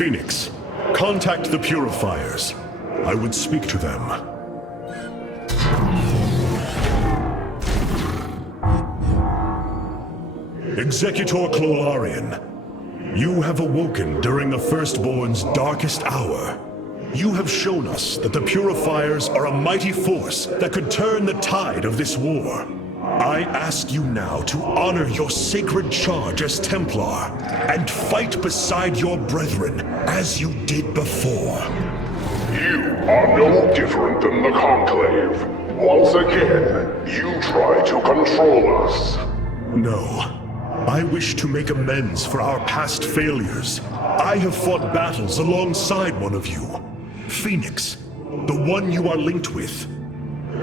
Phoenix, contact the Purifiers. I would speak to them. Executor Clolarian, you have awoken during the Firstborn's darkest hour. You have shown us that the Purifiers are a mighty force that could turn the tide of this war. I ask you now to honor your sacred charge as Templar and fight beside your brethren as you did before. You are no different than the Conclave. Once again, you try to control us. No. I wish to make amends for our past failures. I have fought battles alongside one of you. Phoenix, the one you are linked with.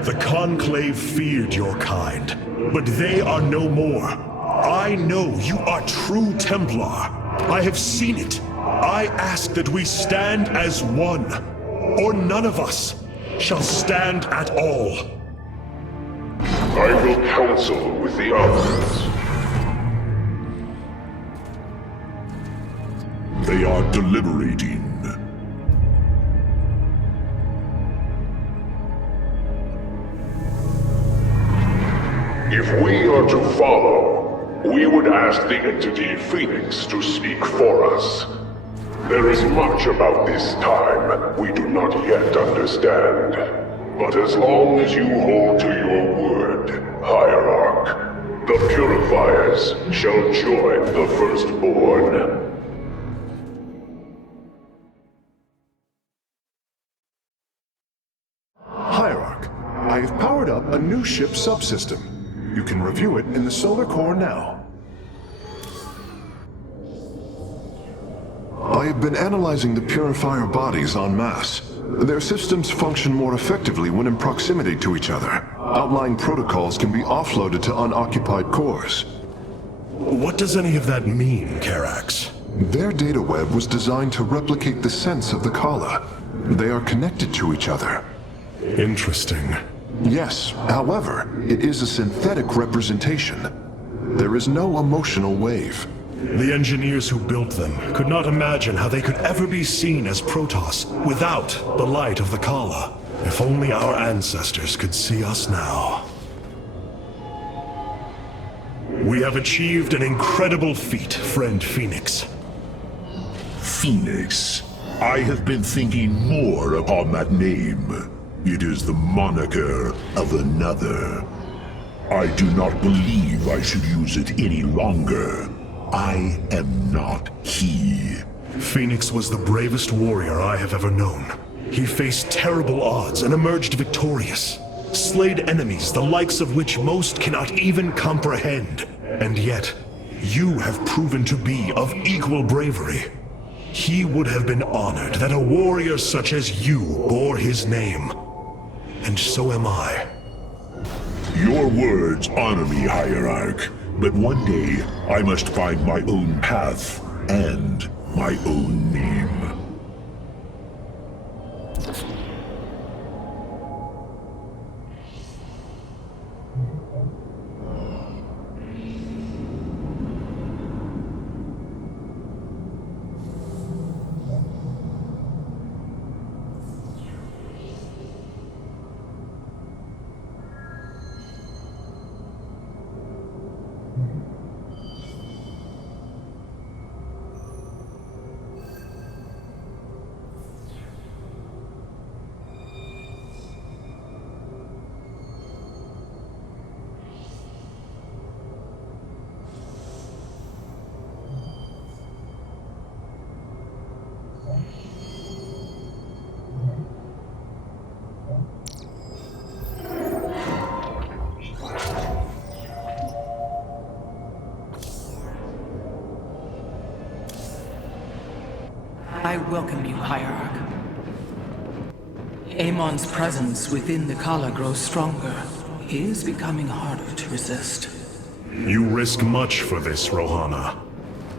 The Conclave feared your kind, but they are no more. I know you are true Templar. I have seen it. I ask that we stand as one, or none of us shall stand at all. I will counsel with the others. They are deliberating. If we are to follow, we would ask the entity Phoenix to speak for us. There is much about this time we do not yet understand. But as long as you hold to your word, Hierarch, the Purifiers shall join the Firstborn. Hierarch, I have powered up a new ship subsystem. You can review it in the solar core now. I have been analyzing the Purifier bodies en masse. Their systems function more effectively when in proximity to each other. Outlying protocols can be offloaded to unoccupied cores. What does any of that mean, Karax? Their data web was designed to replicate the sense of the Kala. They are connected to each other. Interesting. Yes, however, it is a synthetic representation. There is no emotional wave. The engineers who built them could not imagine how they could ever be seen as Protoss without the light of the Kala. If only our ancestors could see us now. We have achieved an incredible feat, friend Phoenix. Phoenix. I have been thinking more upon that name. It is the moniker of another. I do not believe I should use it any longer. I am not he. Phoenix was the bravest warrior I have ever known. He faced terrible odds and emerged victorious. Slayed enemies the likes of which most cannot even comprehend. And yet, you have proven to be of equal bravery. He would have been honored that a warrior such as you bore his name. And so am I. Your words honor me, Hierarch. But one day, I must find my own path and my own name. I welcome you, Hierarch. Amon's presence within the Kala grows stronger. He is becoming harder to resist. You risk much for this, Rohana.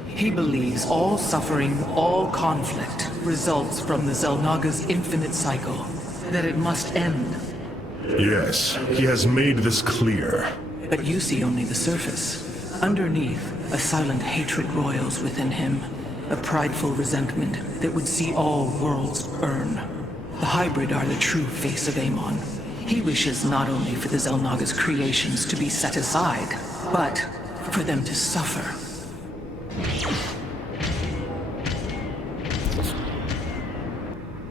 He believes all suffering, all conflict, results from the Xel'Naga's infinite cycle. That it must end. Yes, he has made this clear. But you see only the surface. Underneath, a silent hatred roils within him. a prideful resentment that would see all worlds burn. The hybrid are the true face of Amon. He wishes not only for the Xel'Naga's creations to be set aside, but for them to suffer.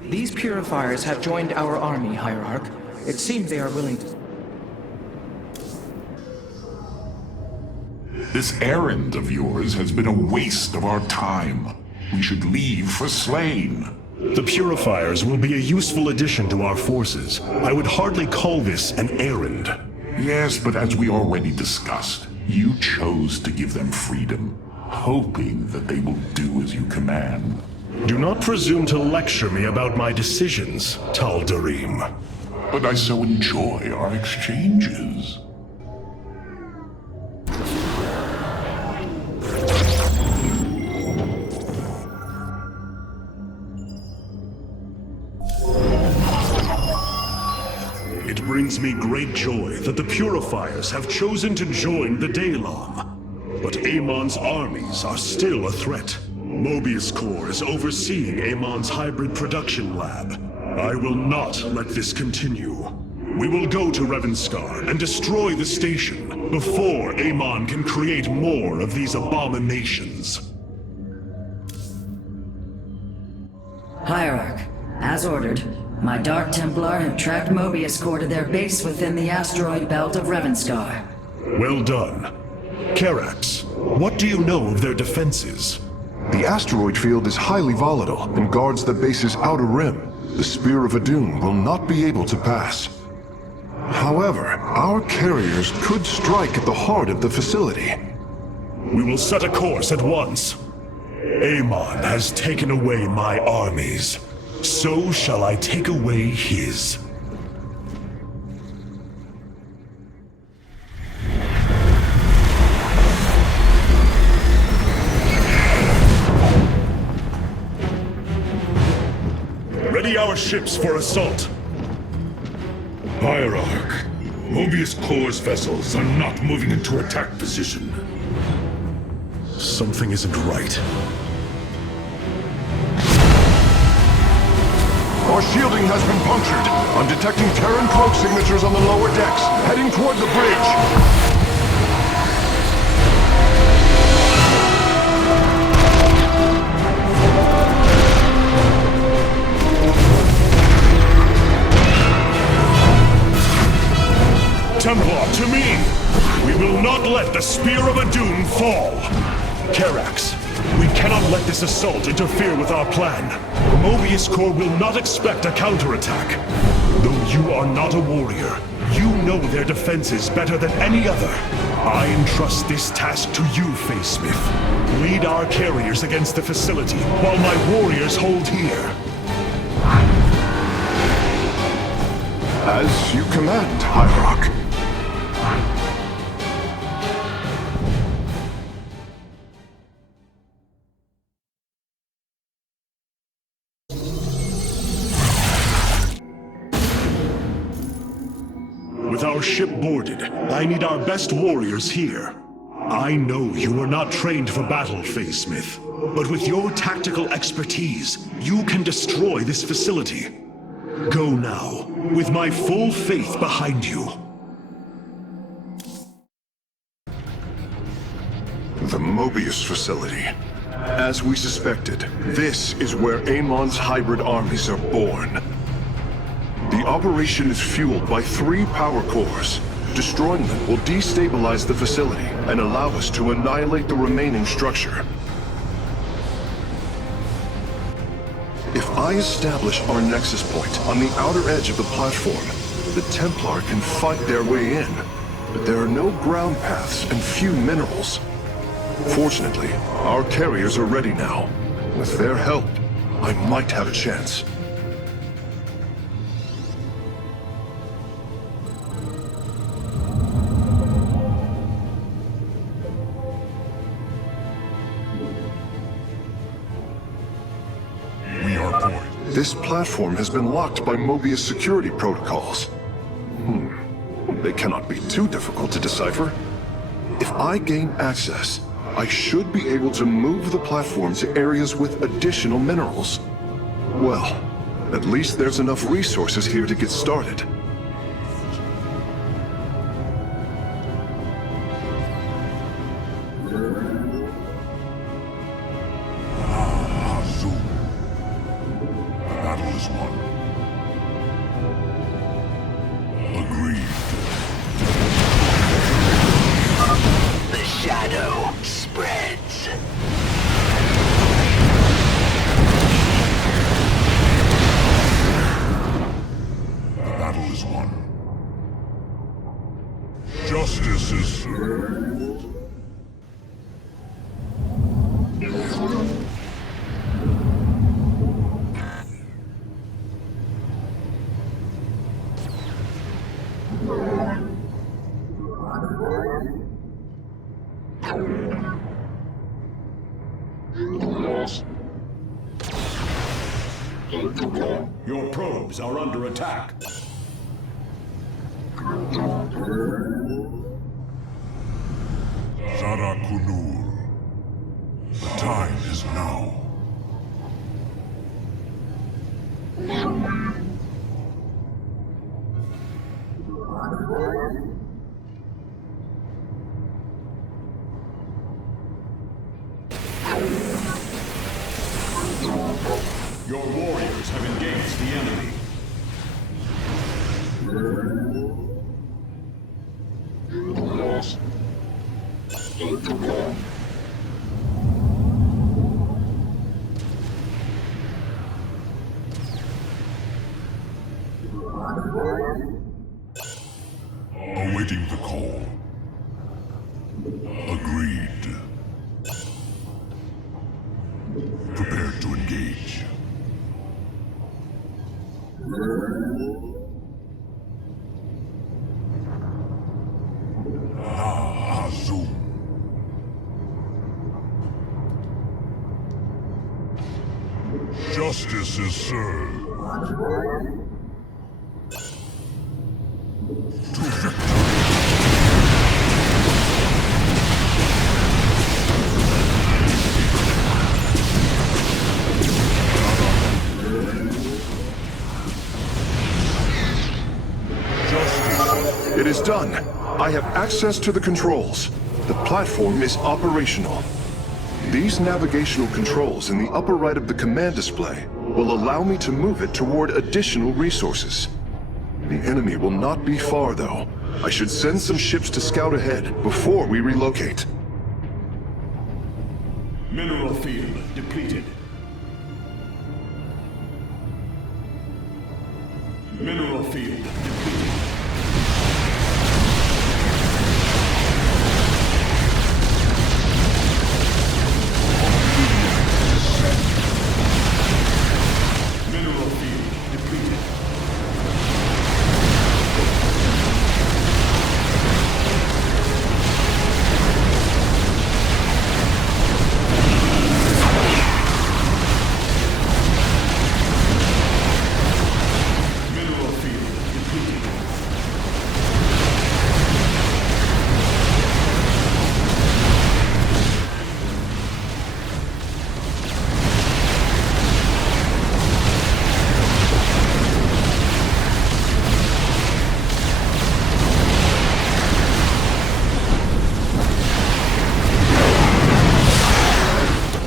These purifiers have joined our army, Hierarch. It seems they are willing to... This errand of yours has been a waste of our time. We should leave for Slain. The Purifiers will be a useful addition to our forces. I would hardly call this an errand. Yes, but as we already discussed, you chose to give them freedom, hoping that they will do as you command. Do not presume to lecture me about my decisions, Tal'Darim. But I so enjoy our exchanges. It brings me great joy that the Purifiers have chosen to join the Daylon. But Amon's armies are still a threat. Mobius Corps is overseeing Amon's hybrid production lab. I will not let this continue. We will go to Revanskar and destroy the station before Amon can create more of these abominations. Hierarch, as ordered, my Dark Templar have tracked Mobius Corps to their base within the asteroid belt of Revanskar. Well done. Karax, what do you know of their defenses? The asteroid field is highly volatile and guards the base's outer rim. The Spear of Adun will not be able to pass. However, our carriers could strike at the heart of the facility. We will set a course at once. Amon has taken away my armies. So shall I take away his. Ready our ships for assault. Hierarch, Mobius Corps' vessels are not moving into attack position. Something isn't right. Our shielding has been punctured. I'm detecting Terran cloak signatures on the lower decks, heading toward the bridge. Templar, to me! We will not let the Spear of Adun fall! Karax, we cannot let this assault interfere with our plan. Mobius Corps will not expect a counterattack. Though you are not a warrior, you know their defenses better than any other. I entrust this task to you, Facesmith. Lead our carriers against the facility, while my warriors hold here. As you command, Hierarch. With our ship boarded, I need our best warriors here. I know you are not trained for battle, Facesmith, but with your tactical expertise, you can destroy this facility. Go now, with my full faith behind you. The Mobius facility. As we suspected, this is where Amon's hybrid armies are born. The operation is fueled by 3 power cores. Destroying them will destabilize the facility and allow us to annihilate the remaining structure. If I establish our nexus point on the outer edge of the platform, the Templar can fight their way in. But there are no ground paths and few minerals. Fortunately, our carriers are ready now. With their help, I might have a chance. This platform has been locked by Mobius security protocols. They cannot be too difficult to decipher. If I gain access, I should be able to move the platform to areas with additional minerals. Well, at least there's enough resources here to get started. Zoom. The battle is won. Agreed. The shadow spreads. The battle is won. Justice is served. Your probes are under attack. Zara Kunur. The time is now. Your warriors have engaged the enemy. Awaiting the call. Agreed. Prepared to engage. Zoom. Justice is served. To victory. It is done. I have access to the controls. The platform is operational. These navigational controls in the upper right of the command display will allow me to move it toward additional resources. The enemy will not be far, though. I should send some ships to scout ahead before we relocate. Mineral field depleted. Mineral field depleted. Mineral field depleted. Mineral field depleted.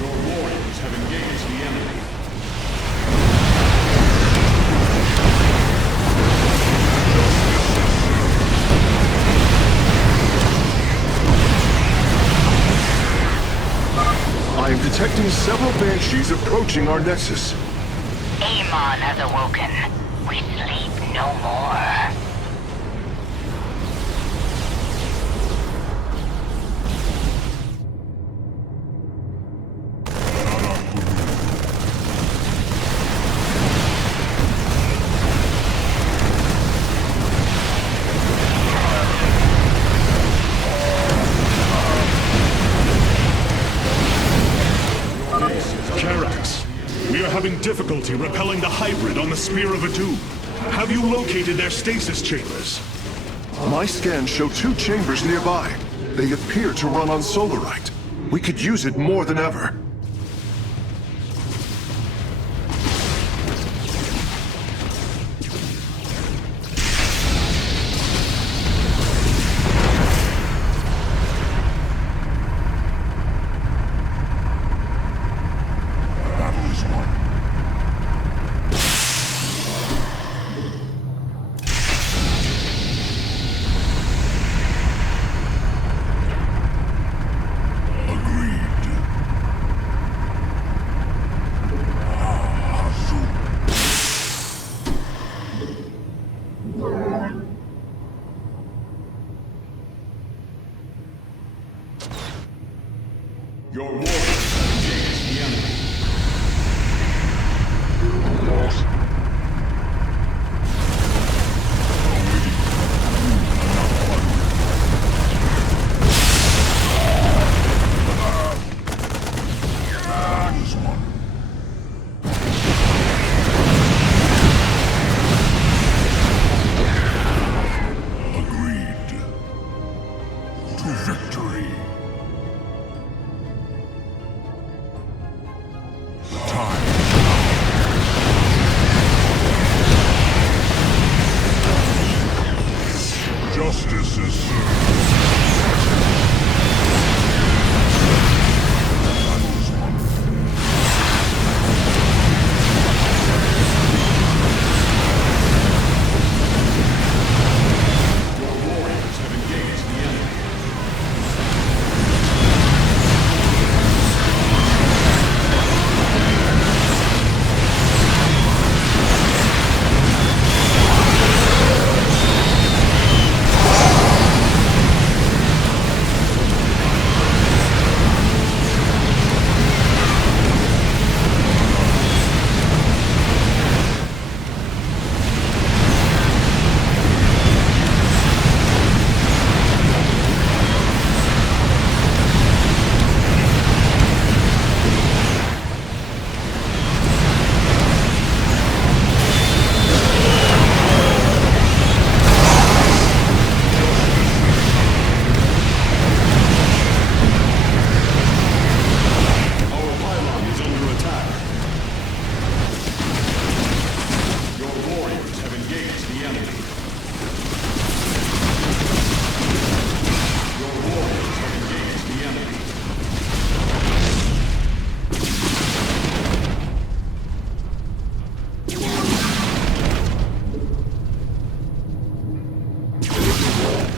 Your warriors have engaged the enemy. I am detecting several banshees approaching our nexus. Amon has awoken. We sleep no more. Karax, we are having difficulty repelling the hybrid on the Spear of Adu. Have you located their stasis chambers? My scans show 2 chambers nearby. They appear to run on solarite. We could use it more than ever. Your warriors have engaged the enemy. Agreed. To victory. Time. Justice is served. Your warriors have engaged the enemy. Our pylon is under attack. Your warriors have engaged the enemy. Your warriors have engaged the enemy.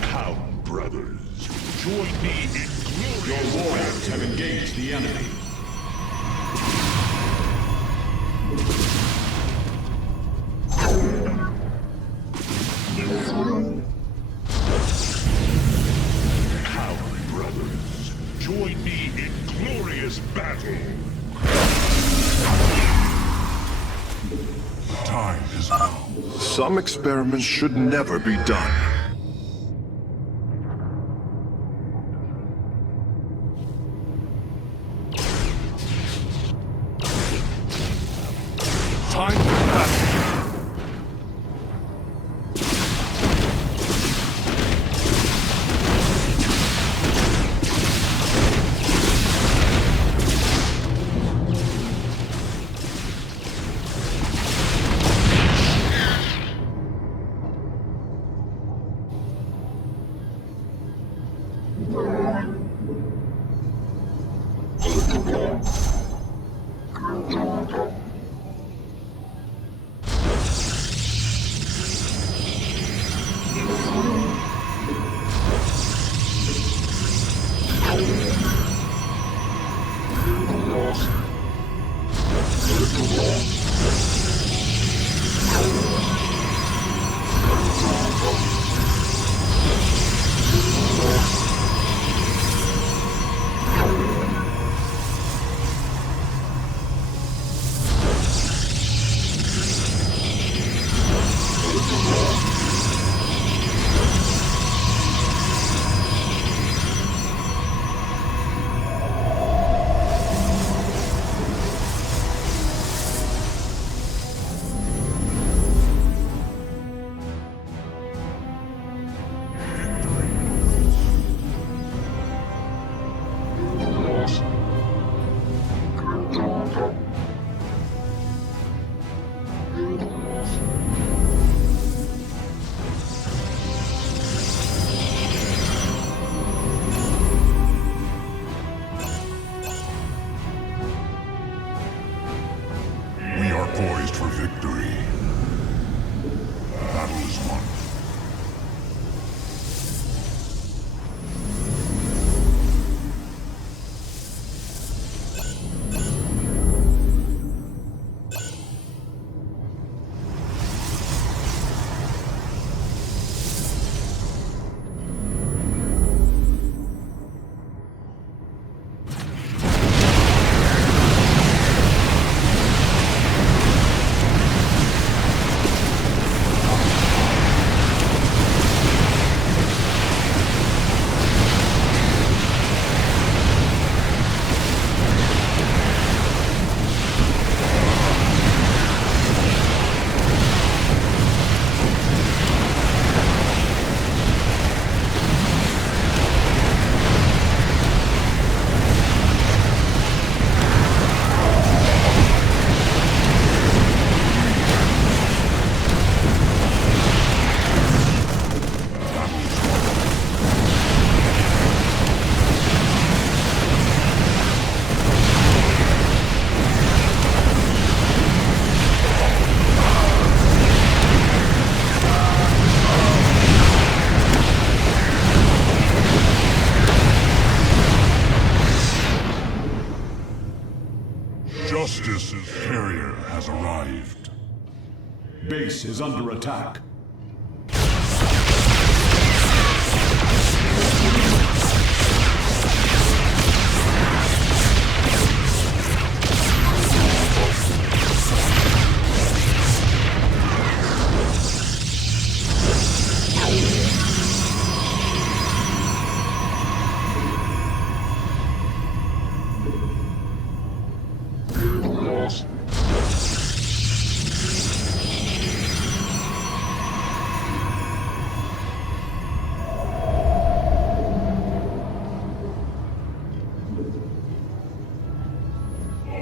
Pound brothers. Join me in glorious Your warriors have engaged the enemy. Pound brothers. Join me in glorious battle. The time is now. Some experiments should never be done. Time to battle. poised for victory. The battle is won. Justice's carrier has arrived. Base is under attack.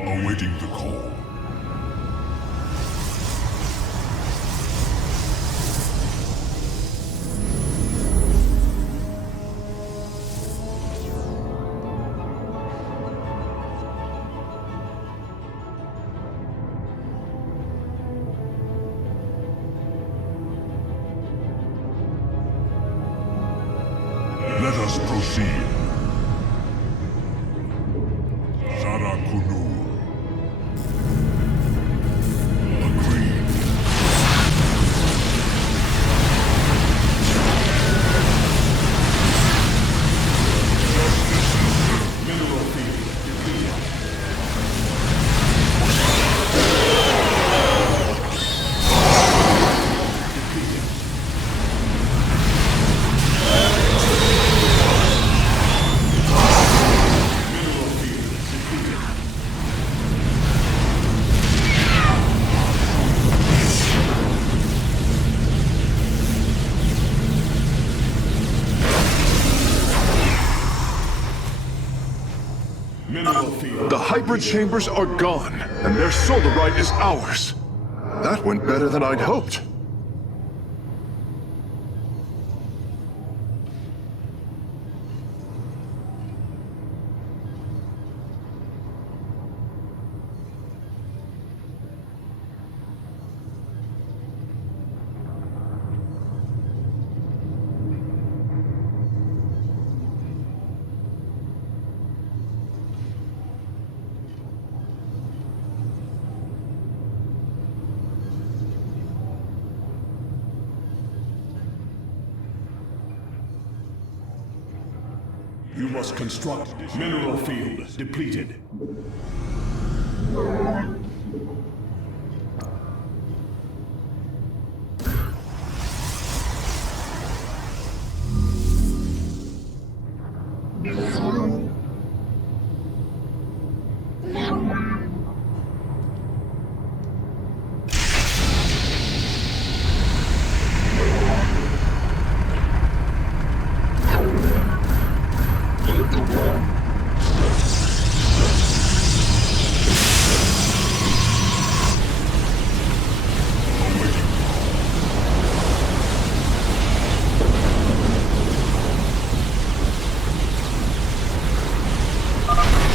Awaiting the call. Let us proceed. Sarakunu. Agreed. Mineral field depleted. Mineral field depleted. Mineral field. The hybrid chambers are gone, and their solarite is ours. That went better than I'd hoped. You must construct mineral field depleted.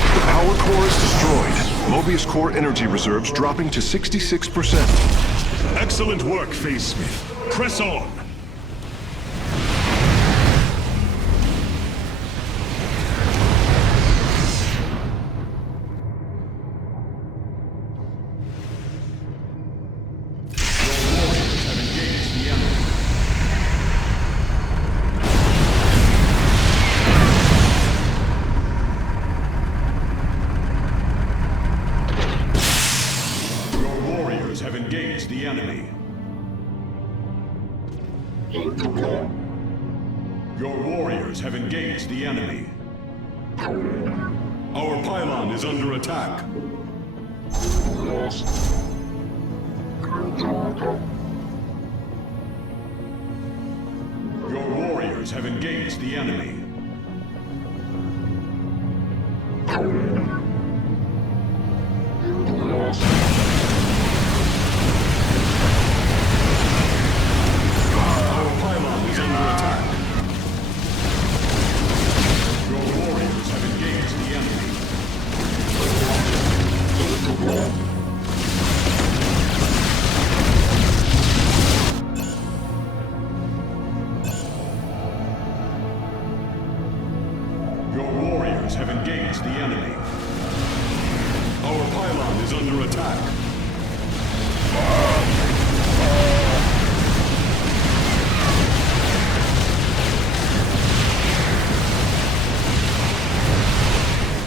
The power core is destroyed. Mobius core energy reserves dropping to 66%. Excellent work, Phase Smith. Press on! Have engaged the enemy. Your warriors have engaged the enemy. Our pylon is under attack. Your warriors have engaged the enemy. Your warriors have engaged the enemy. Our pylon is under attack.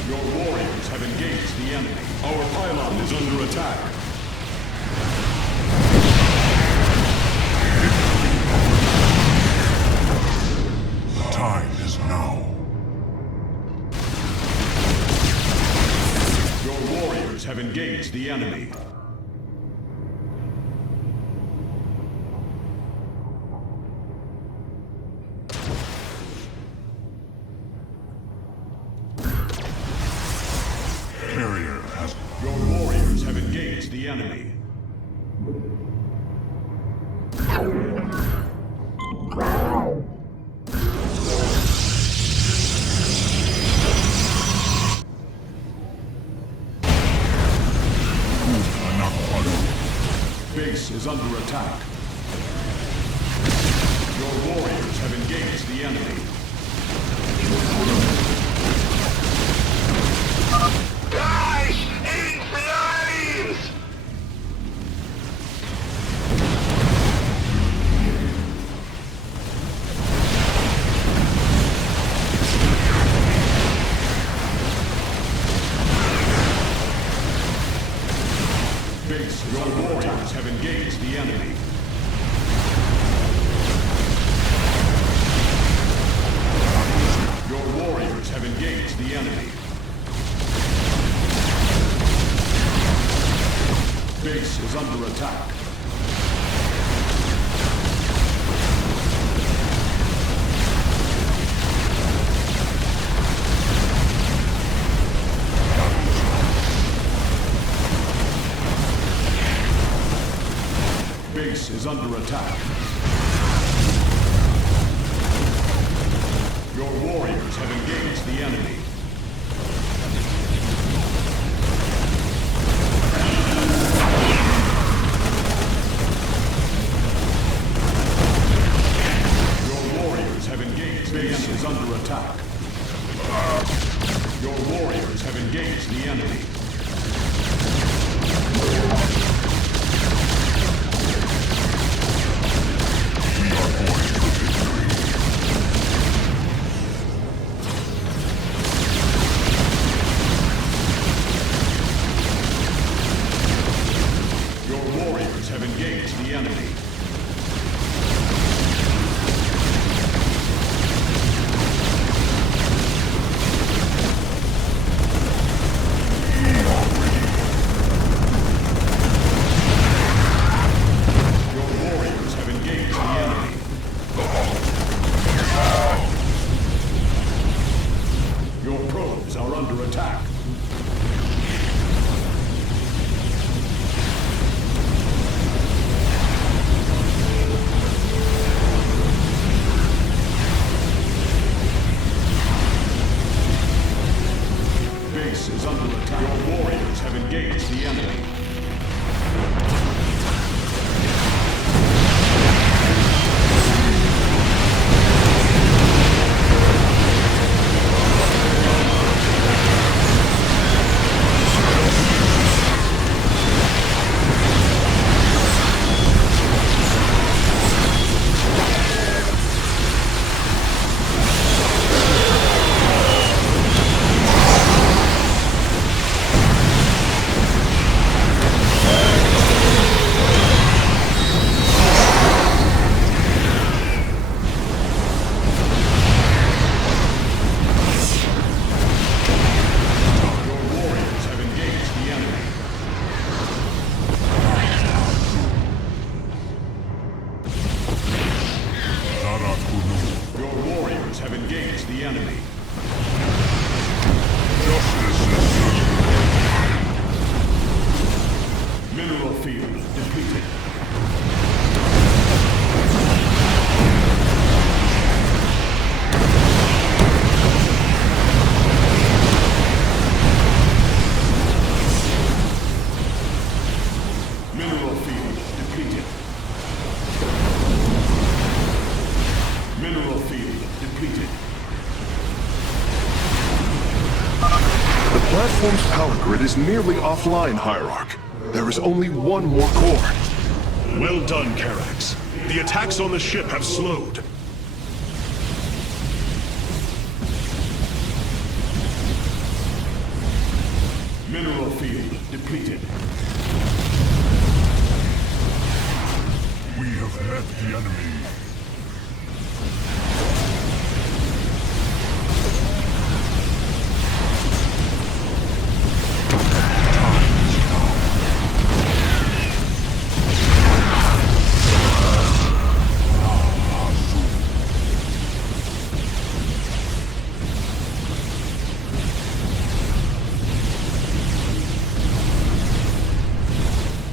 Your warriors have engaged the enemy. Our pylon is under attack. The time is now. Your warriors have engaged the enemy. Carrier has... Your warriors have engaged the enemy. Base is under attack. Your warriors have engaged the enemy. Die in flames! Base, your warriors have engaged the enemy. Your warriors have engaged the enemy. Base is under attack. Base is under attack. Your warriors have engaged the enemy. Your warriors have engaged the enemy. Base is under attack. Your warriors have engaged the enemy. engaged the enemy. Have engaged the enemy. Justice is served. Mineral field depleted. Mineral field depleted. Mineral field depleted. The platform's power grid is nearly offline, Hierarch. There is only one more core. Well done, Karax. The attacks on the ship have slowed. Mineral field depleted. We have met the enemy.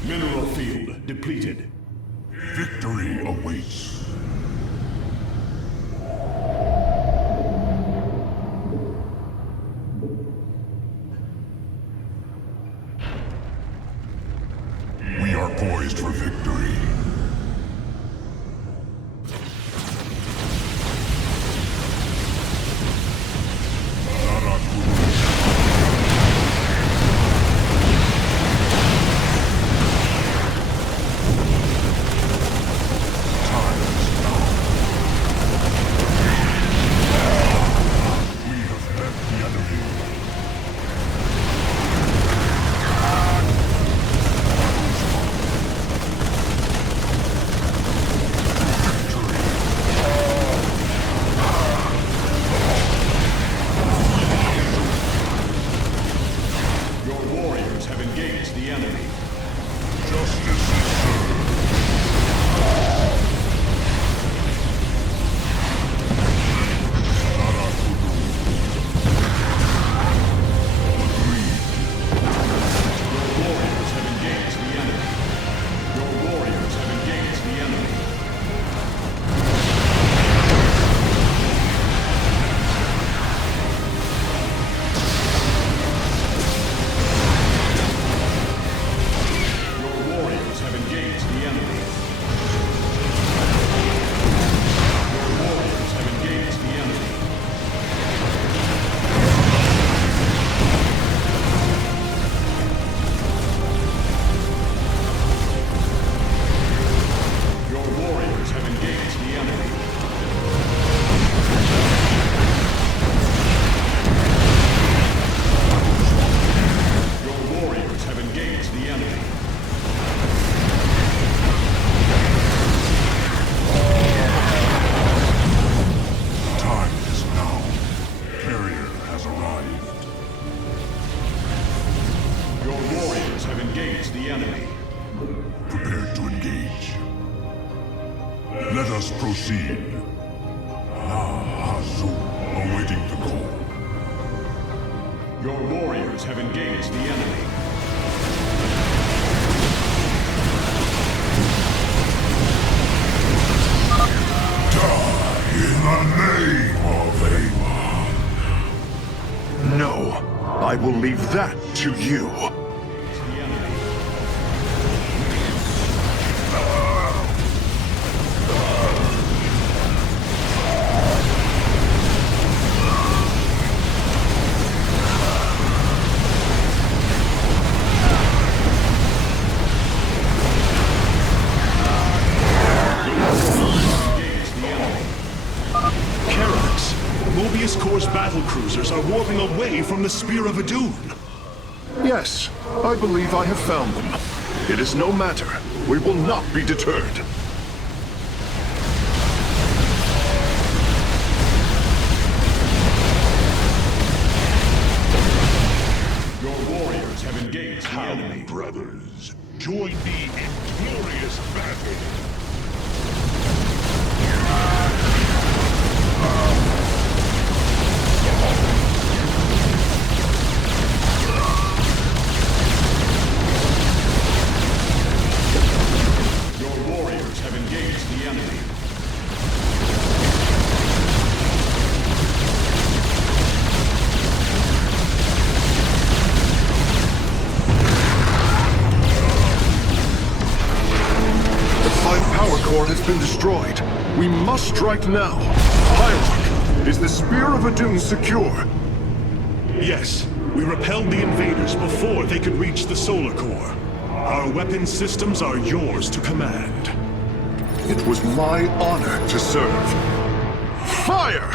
Mineral field depleted. Victory awaits. We are poised for victory. Let us proceed. Awaiting the call. Your warriors have engaged the enemy. Die in the name of Amon. No, I will leave that to you. battlecruisers are warping away from the Spear of Adun. Yes, I believe I have found them. It is no matter. We will not be deterred. Your warriors have engaged the enemy. Brothers, join me in glorious battle. Your warriors have engaged the enemy. The 5 power core has been destroyed. We must strike now. Pilot, is the Spear of Adun secure? Yes, we repelled the invaders before they could reach the solar core. Our weapon systems are yours to command. It was my honor to serve. Fire!